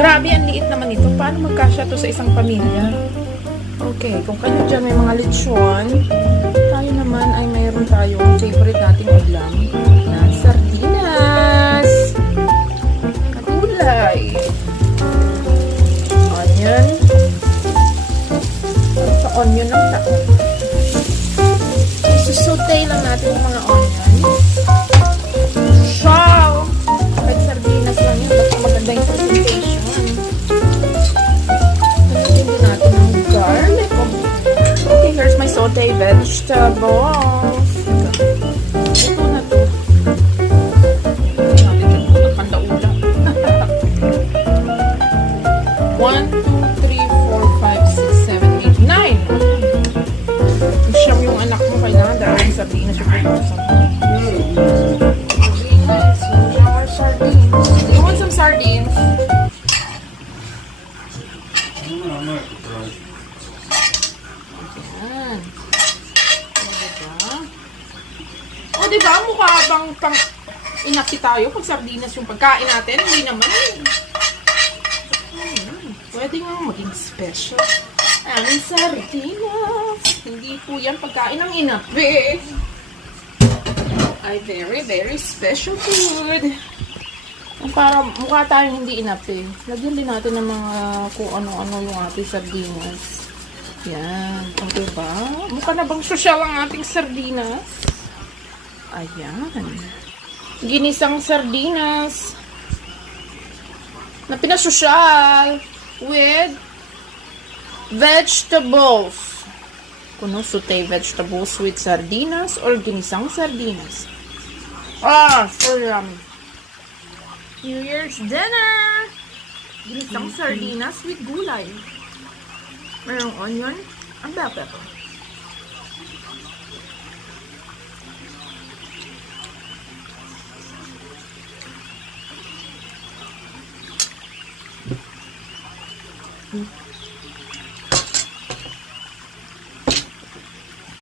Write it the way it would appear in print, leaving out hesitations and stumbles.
Grabe, ang liit naman ito. Paano magkasya to sa isang pamilya? Okay, kung kayo dyan may mga lechon, tayo naman ay mayroon tayong favorite nating ulam na sardinas. Gulay. Onion. Sa onion ng taon. Isusute lang natin yung mga onion. Shaw! Kahit sardinas lang yun. Basta maganda yung presentation. Pagdating din natin ng garlic. Okay, here's my saute vegetables. Ito na to. Handa ulam. 1, 2, 3, 4, 5, 6, 7, 8, 9. Kung siyam yung anak mo, kailangan dahil sardinas yung pagkasan. Sardines. You want some sardines? Ayan. O, diba? Mukha bang pang inaki tayo pag sardinas yung pagkain natin? Hindi naman. Pwede nga maging special. Ang sardinas. Hindi po yan pagkain ng inapi. Ay, very, very special food. Para mukha tayong hindi inapi. Lagyan din natin ng mga kung ano-ano yung ating sardinas. Yan. O, diba? Mukha na bang social ang ating sardinas? Ayan. Ginisang sardinas. Na pinasosyal with vegetables. Kuno saute vegetables with sardinas or ginisang sardinas. Ah, so yummy. New Year's dinner! Ginisang sardinas with gulay. Mayroong onion and bell pepper.